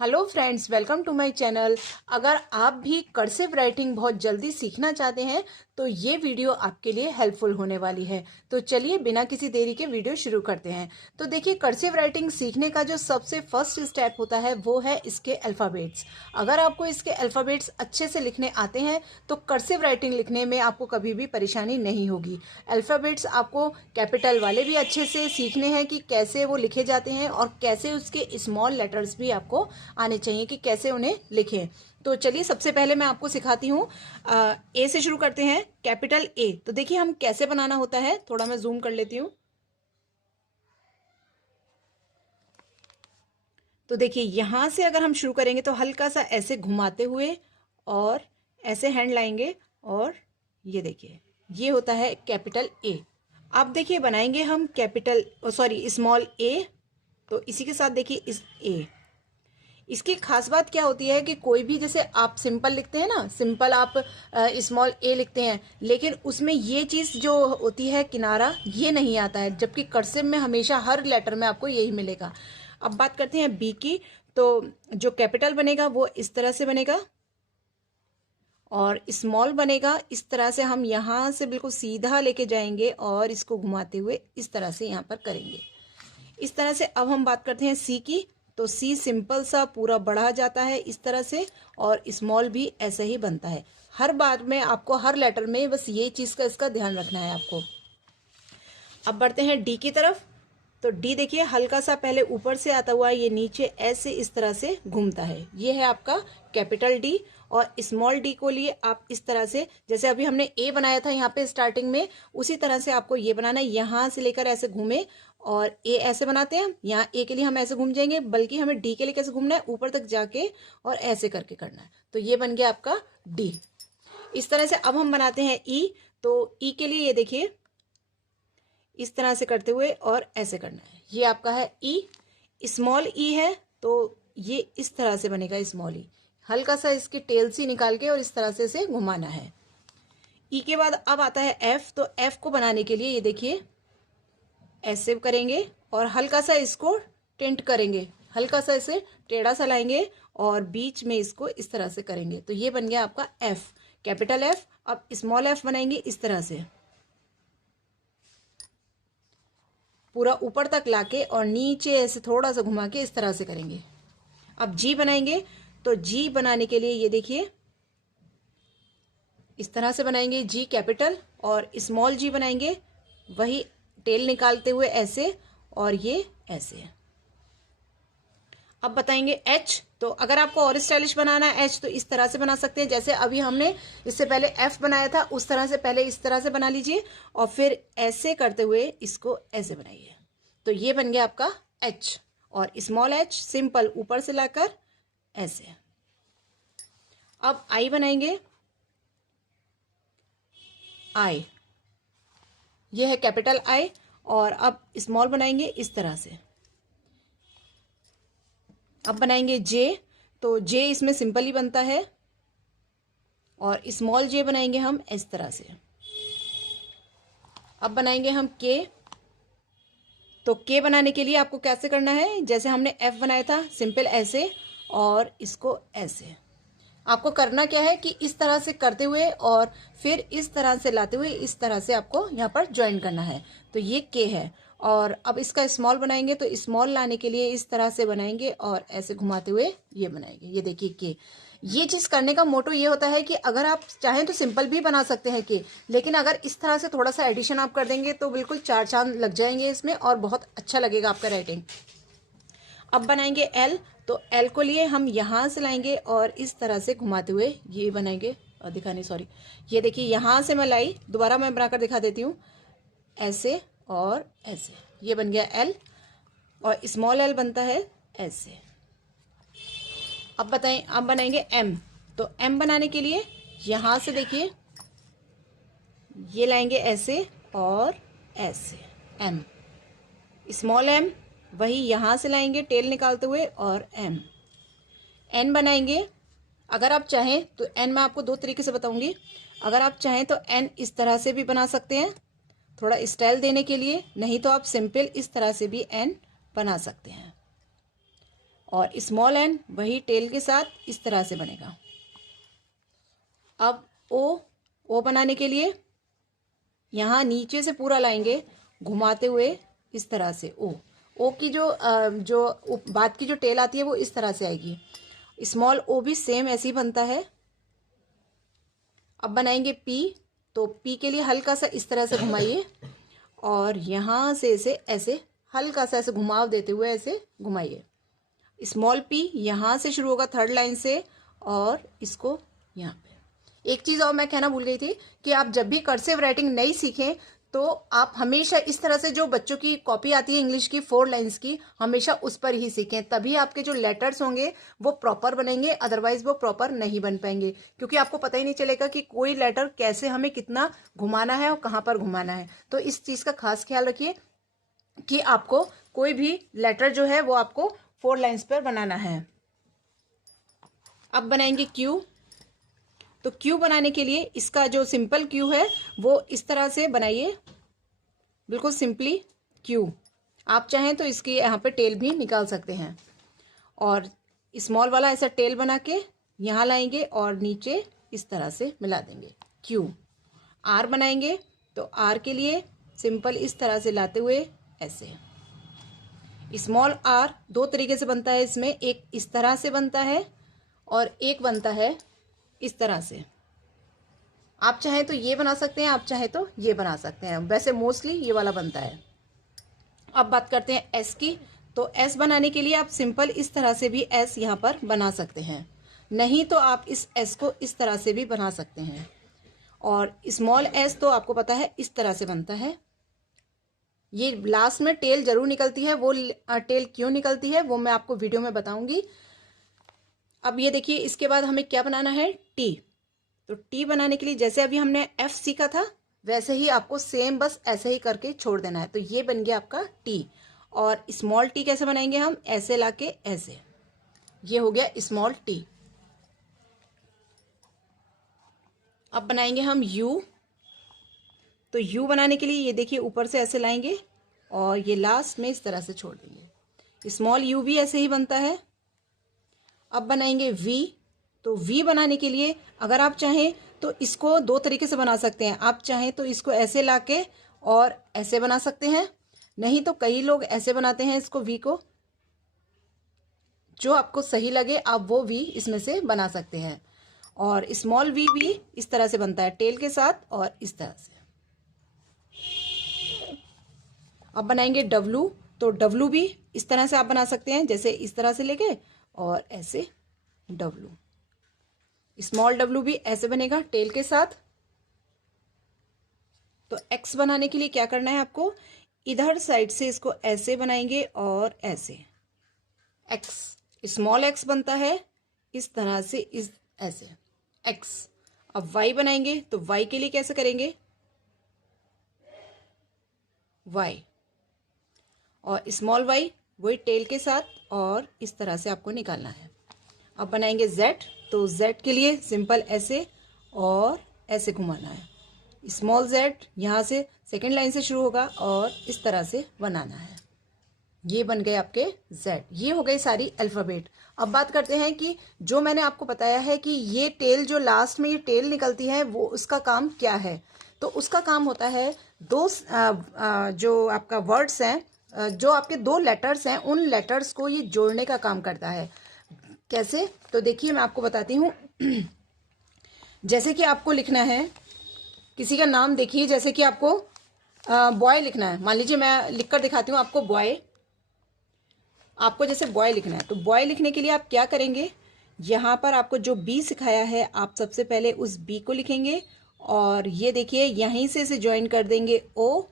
Hello friends, welcome to my channel. अगर आप भी कर्सिव राइटिंग बहुत जल्दी सीखना चाहते हैं तो ये वीडियो आपके लिए हेल्पफुल होने वाली है। तो चलिए बिना किसी देरी के वीडियो शुरू करते हैं। तो देखिए, कर्सिव राइटिंग सीखने का जो सबसे फर्स्ट स्टेप होता है वो है इसके अल्फ़ाबेट्स। अगर आपको इसके अल्फ़ाबेट्स अच्छे से लिखने आते हैं तो कर्सिव राइटिंग लिखने में आपको कभी भी परेशानी नहीं होगी। अल्फ़ाबेट्स आपको कैपिटल वाले भी अच्छे से सीखने हैं कि कैसे वो लिखे जाते हैं, और कैसे उसके स्मॉल लेटर्स भी आपको आने चाहिए कि कैसे उन्हें लिखें। तो चलिए सबसे पहले मैं आपको सिखाती हूँ। ए से शुरू करते हैं, कैपिटल ए। तो देखिए हम कैसे बनाना होता है, थोड़ा मैं जूम कर लेती हूँ। तो देखिए यहां से अगर हम शुरू करेंगे तो हल्का सा ऐसे घुमाते हुए और ऐसे हैंड लाएंगे, और ये देखिए ये होता है कैपिटल ए। अब देखिए बनाएंगे हम कैपिटल सॉरी स्मॉल ए। तो इसी के साथ देखिए इस ए, इसकी खास बात क्या होती है कि कोई भी, जैसे आप सिंपल लिखते हैं ना, सिंपल आप स्मॉल ए लिखते हैं, लेकिन उसमें ये चीज़ जो होती है किनारा, ये नहीं आता है, जबकि कर्सिव में हमेशा हर लेटर में आपको यही मिलेगा। अब बात करते हैं बी की। तो जो कैपिटल बनेगा वो इस तरह से बनेगा, और स्मॉल बनेगा इस तरह से। हम यहाँ से बिल्कुल सीधा लेके जाएंगे और इसको घुमाते हुए इस तरह से यहाँ पर करेंगे, इस तरह से। अब हम बात करते हैं सी की। तो सी सिंपल सा पूरा बढ़ा जाता है इस तरह से, और स्मॉल भी ऐसे ही बनता है। हर बार में आपको हर लेटर में बस ये चीज़ का इसका ध्यान रखना है आपको। अब बढ़ते हैं डी की तरफ। तो डी देखिए हल्का सा पहले ऊपर से आता हुआ ये नीचे ऐसे इस तरह से घूमता है, ये है आपका कैपिटल डी। और स्मॉल डी को लिए आप इस तरह से, जैसे अभी हमने ए बनाया था यहाँ पे स्टार्टिंग में, उसी तरह से आपको ये बनाना है। यहाँ से लेकर ऐसे घूमे, और ए ऐसे बनाते हैं हम। यहाँ ए के लिए हम ऐसे घूम जाएंगे, बल्कि हमें डी के लिए कैसे घूमना है, ऊपर तक जाके और ऐसे करके करना है। तो ये बन गया आपका डी। इस तरह से अब हम बनाते हैं ई। तो ई के लिए ये देखिए इस तरह से करते हुए और ऐसे करना है, ये आपका है ई। स्मॉल ई है तो ये इस तरह से बनेगा स्मॉल ई। हल्का सा इसकी टेल सी निकाल के और इस तरह से इसे घुमाना है। ई के बाद अब आता है एफ। तो एफ को बनाने के लिए ये देखिए ऐसे करेंगे, और हल्का सा इसको टेंट करेंगे, हल्का सा इसे टेढ़ा सा लाएंगे और बीच में इसको इस तरह से करेंगे। तो ये बन गया आपका एफ, कैपिटल एफ। अब स्मॉल एफ बनाएंगे इस तरह से, पूरा ऊपर तक लाके और नीचे ऐसे थोड़ा सा घुमा के इस तरह से करेंगे। अब जी बनाएंगे। तो जी बनाने के लिए ये देखिए इस तरह से बनाएंगे जी कैपिटल, और स्मॉल जी बनाएंगे वही टेल निकालते हुए ऐसे, और ये ऐसे। अब बताएंगे एच। तो अगर आपको और स्टाइलिश बनाना है एच तो इस तरह से बना सकते हैं, जैसे अभी हमने इससे पहले एफ बनाया था उस तरह से पहले इस तरह से बना लीजिए, और फिर ऐसे करते हुए इसको ऐसे बनाइए। तो ये बन गया आपका एच, और स्मॉल एच सिंपल ऊपर से लाकर ऐसे। अब आई बनाएंगे, आई, ये है कैपिटल आई। और अब स्मॉल बनाएंगे इस तरह से। अब बनाएंगे जे। तो जे इसमें सिंपल ही बनता है, और स्मॉल जे बनाएंगे हम इस तरह से। अब बनाएंगे हम के। तो के बनाने के लिए आपको कैसे करना है, जैसे हमने एफ बनाया था सिंपल ऐसे, और इसको ऐसे। आपको करना क्या है कि इस तरह से करते हुए और फिर इस तरह से लाते हुए इस तरह से आपको यहाँ पर ज्वाइन करना है। तो ये के है। और अब इसका स्मॉल बनाएंगे, तो स्मॉल लाने के लिए इस तरह से बनाएंगे और ऐसे घुमाते हुए ये बनाएंगे। ये देखिए के। ये चीज करने का मोटो ये होता है कि अगर आप चाहें तो सिंपल भी बना सकते हैं के, लेकिन अगर इस तरह से थोड़ा सा एडिशन आप कर देंगे तो बिल्कुल चार चांद लग जाएंगे इसमें, और बहुत अच्छा लगेगा आपका राइटिंग। अब बनाएंगे एल। तो एल को लिए हम यहाँ से लाएंगे और इस तरह से घुमाते हुए ये बनाएंगे। दिखाने सॉरी, ये देखिए यहाँ से मैं लाई, दोबारा मैं बनाकर दिखा देती हूँ, ऐसे और ऐसे। ये बन गया एल, और स्मॉल एल बनता है ऐसे। अब बताएं, अब बनाएंगे एम। तो एम बनाने के लिए यहाँ से देखिए ये लाएंगे ऐसे और ऐसे, एम स्मॉल एम, वही यहाँ से लाएंगे टेल निकालते हुए और एम। एन बनाएंगे। अगर आप चाहें तो एन मैं आपको दो तरीके से बताऊंगी। अगर आप चाहें तो एन इस तरह से भी बना सकते हैं थोड़ा स्टाइल देने के लिए, नहीं तो आप सिंपल इस तरह से भी एन बना सकते हैं। और स्मॉल एन वही टेल के साथ इस तरह से बनेगा। अब ओ बनाने के लिए यहाँ नीचे से पूरा लाएंगे घुमाते हुए इस तरह से। ओ की जो बाद की जो टेल आती है वो इस तरह से आएगी। स्मॉल ओ भी सेम ऐसे ही बनता है। अब बनाएंगे पी, तो पी के लिए हल्का सा इस तरह से घुमाइए और यहाँ से इसे ऐसे हल्का सा ऐसे घुमाव देते हुए ऐसे घुमाइए। स्मॉल पी यहाँ से शुरू होगा थर्ड लाइन से और इसको यहाँ पे। एक चीज़ और मैं कहना भूल गई थी कि आप जब भी कर्सिव राइटिंग नहीं सीखें तो आप हमेशा इस तरह से जो बच्चों की कॉपी आती है इंग्लिश की 4 लाइंस की, हमेशा उस पर ही सीखें, तभी आपके जो लेटर्स होंगे वो प्रॉपर बनेंगे, अदरवाइज वो प्रॉपर नहीं बन पाएंगे, क्योंकि आपको पता ही नहीं चलेगा कि कोई लेटर कैसे हमें कितना घुमाना है और कहाँ पर घुमाना है। तो इस चीज़ का खास ख्याल रखिए कि आपको कोई भी लेटर जो है वो आपको 4 लाइंस पर बनाना है। अब बनाएंगे क्यू। तो क्यू बनाने के लिए इसका जो सिंपल क्यू है वो इस तरह से बनाइए, बिल्कुल सिंपली क्यू। आप चाहें तो इसकी यहाँ पे टेल भी निकाल सकते हैं और स्मॉल वाला ऐसा टेल बना के यहाँ लाएंगे और नीचे इस तरह से मिला देंगे क्यू। आर बनाएंगे तो आर के लिए सिंपल इस तरह से लाते हुए ऐसे। स्मॉल आर 2 तरीके से बनता है इसमें, एक इस तरह से बनता है और एक बनता है इस तरह से। आप चाहें तो ये बना सकते हैं, आप चाहें तो ये बना सकते हैं, वैसे मोस्टली ये वाला बनता है। अब बात करते हैं एस की। तो एस बनाने के लिए आप सिंपल इस तरह से भी एस यहाँ पर बना सकते हैं, नहीं तो आप इस एस को इस तरह से भी बना सकते हैं। और स्मॉल एस तो आपको पता है इस तरह से बनता है। ये लास्ट में टेल जरूर निकलती है, वो टेल क्यों निकलती है वो मैं आपको वीडियो में बताऊंगी। अब ये देखिए, इसके बाद हमें क्या बनाना है, टी। तो टी बनाने के लिए जैसे अभी हमने एफ सीखा था वैसे ही आपको सेम बस ऐसे ही करके छोड़ देना है। तो ये बन गया आपका टी। और स्मॉल टी कैसे बनाएंगे हम, ऐसे लाके ऐसे, ये हो गया स्मॉल टी। अब बनाएंगे हम यू। तो यू बनाने के लिए ये देखिए ऊपर से ऐसे लाएंगे और ये लास्ट में इस तरह से छोड़ देंगे। स्मॉल यू भी ऐसे ही बनता है। अब बनाएंगे वी। तो वी बनाने के लिए अगर आप चाहें तो इसको 2 तरीके से बना सकते हैं। आप चाहें तो इसको ऐसे लाके और ऐसे बना सकते हैं, नहीं तो कई लोग ऐसे बनाते हैं इसको वी को। जो आपको सही लगे आप वो वी इसमें से बना सकते हैं। और स्मॉल वी भी इस तरह से बनता है टेल के साथ और इस तरह से। अब बनाएंगे डब्लू। तो डब्लू भी इस तरह से आप बना सकते हैं, जैसे इस तरह से लेके और ऐसे डब्लू। स्मॉल डब्लू भी ऐसे बनेगा टेल के साथ। तो एक्स बनाने के लिए क्या करना है आपको, इधर साइड से इसको ऐसे बनाएंगे और ऐसे एक्स। स्मॉल एक्स बनता है इस तरह से, इस ऐसे एक्स। अब वाई बनाएंगे तो वाई के लिए कैसे करेंगे, वाई और स्मॉल वाई वही टेल के साथ और इस तरह से आपको निकालना है। अब बनाएंगे जेड। तो जेड के लिए सिंपल ऐसे और ऐसे घुमाना है। स्मॉल जेड यहाँ से सेकेंड लाइन से शुरू होगा और इस तरह से बनाना है। ये बन गए आपके जेड। ये हो गई सारी अल्फ़ाबेट। अब बात करते हैं कि जो मैंने आपको बताया है कि ये टेल जो लास्ट में ये टेल निकलती है वो उसका काम क्या है। तो उसका काम होता है जो आपका वर्ड्स हैं, जो आपके 2 लेटर्स हैं, उन लेटर्स को ये जोड़ने का काम करता है। कैसे, तो देखिए मैं आपको बताती हूँ। जैसे कि आपको लिखना है किसी का नाम, देखिए जैसे कि आपको बॉय लिखना है, मान लीजिए मैं लिखकर दिखाती हूँ आपको बॉय। आपको जैसे बॉय लिखना है तो बॉय लिखने के लिए आप क्या करेंगे, यहाँ पर आपको जो बी सिखाया है आप सबसे पहले उस बी को लिखेंगे और ये देखिए यहीं से इसे ज्वाइन कर देंगे ओ,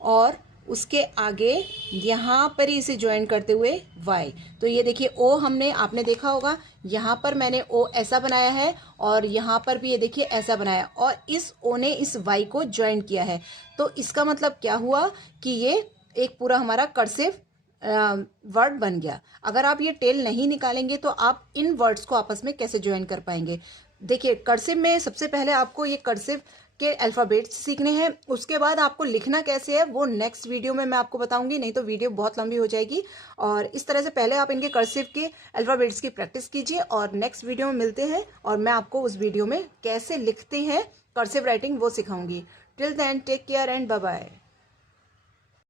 और उसके आगे यहाँ पर ही इसे ज्वाइन करते हुए वाई। तो ये देखिए ओ आपने देखा होगा यहाँ पर मैंने ओ ऐसा बनाया है और यहाँ पर भी ये देखिए ऐसा बनाया और इस ओ ने इस वाई को ज्वाइन किया है। तो इसका मतलब क्या हुआ कि ये एक पूरा हमारा कर्सिव वर्ड बन गया। अगर आप ये टेल नहीं निकालेंगे तो आप इन वर्ड्स को आपस में कैसे ज्वाइन कर पाएंगे। देखिए कर्सिव में सबसे पहले आपको ये कर्सिव के अल्फ़ाबेट्स सीखने हैं। उसके बाद आपको लिखना कैसे है वो नेक्स्ट वीडियो में मैं आपको बताऊंगी, नहीं तो वीडियो बहुत लंबी हो जाएगी। और इस तरह से पहले आप इनके कर्सिव के अल्फ़ाबेट्स की प्रैक्टिस कीजिए और नेक्स्ट वीडियो में मिलते हैं और मैं आपको उस वीडियो में कैसे लिखते हैं कर्सिव राइटिंग वो सिखाऊंगी। Till then take care and bye bye.